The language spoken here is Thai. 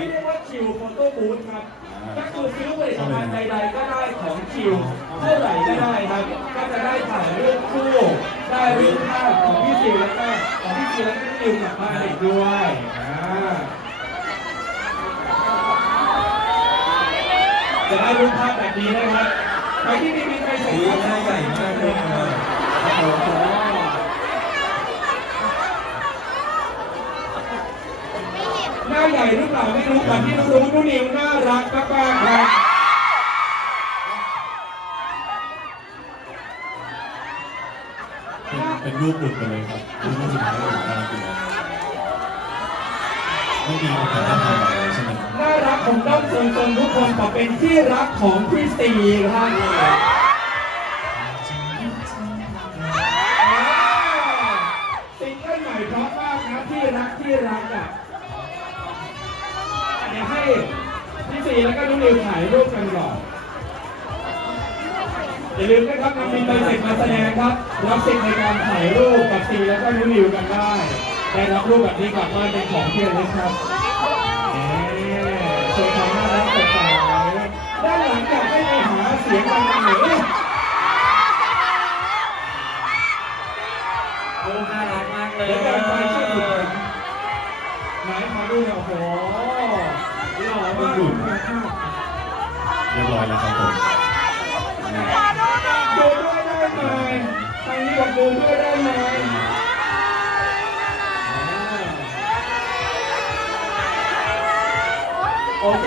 นี้เรียกว่าคิวโฟโต้บูธครับก็คือซื้อผลิตภัณฑ์ใดๆก็ได้ของคิวเท่าไหร่ก็ได้ครับ ก็จะได้ถ่ายรูปคู่ได้รูปภาพของพี่ซิวแล้วก็ของพี่ซิวแล้วก็พี่ซิวกลับบ้านอีกด้วยอ่าจะได้รูปภาพแบบนี้นะครับใครที่มีมีใครใส่อุ้ยหน้าใหญ่มากเลยค่ะโอ้โหน้าใหญ่หรือเปล่าไม่รู้แต่ที่รู้นุ่นนิวน่ารักมากๆครับเป็นรูปหลุดไปเลยครับรูปสุดท้ายหลุดน่ารักอยู่แล้วไม่มีโอกาสได้ทำอะไรใช่ไหมน่ารักของด้อมตนๆทุกคนขอเป็นที่รักของพี่ซีครับซิงเกิลใหม่เพราะมากนะที่รักที่รักอะ แล้วก็น้องนิวถ่ายรูปกันก่อนอย่าลืมนะครับนำบินใบเสร็จมาแสดงครับรับสิทธิ์ในการถ่ายรูปกับซีแล้วก็น้องนิวกันได้ได้รับรูปแบบนี้กลับบ้านเป็นของที่ระลึกครับโชว์ความน่ารักสดใสด้านหลังอยากให้ไปหาเสียงดังๆหน่อยเอ้ยโอ้น่ารักมากเลยเดี๋ยวการไปช่วยดูหน่อยไหนขอดูหน่อยโอ้โหหล่อมากดูดเรียบร้อยแล้วครับผมดูด้วยได้ไหมทางนี้บอกดูด้วยได้ไหมโอเค